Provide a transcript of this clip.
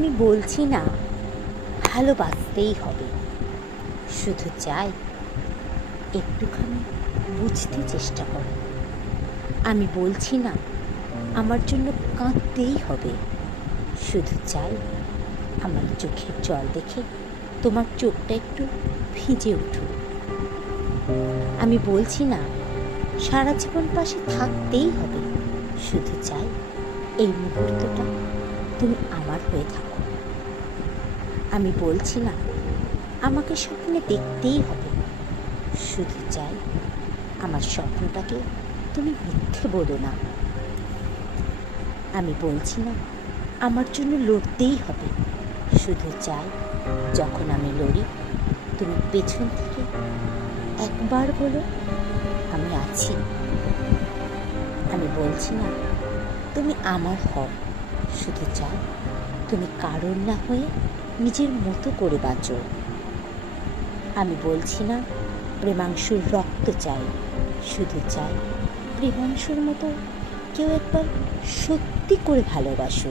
আমি বলছি না ভালোবাসতেই হবে, শুধু চাই একটুখানি বুঝতে চেষ্টা করো। আমি বলছি না আমার জন্য কাঁদতেই হবে, শুধু চাই আমার চোখের জল দেখে তোমার চোখটা একটু ভিজে উঠুক। আমি বলছি না সারা জীবন পাশে থাকতেই হবে, শুধু চাই এই মুহূর্তটা তুমি আমার হয়ে থাকো। আমি বলছি না আমাকে স্বপ্নে দেখতেই হবে, শুধু চাই আমার স্বপ্নটাকে তুমি মিথ্যে বলো না। আমি বলছি না আমার জন্য লড়তেই হবে, শুধু চাই যখন আমি লড়ি তুমি পেছন থেকে একবার বলো আমি আছি। আমি বলছি না তুমি আমার হও, শুধু চাই তুমি কারোর না হয়ে নিজের মতো করে বাঁচো। আমি বলছি না প্রেমাংশুর রক্ত চাই, শুধু চাই প্রেমাংশুর মতো কেউ একবার সত্যি করে ভালোবাসো।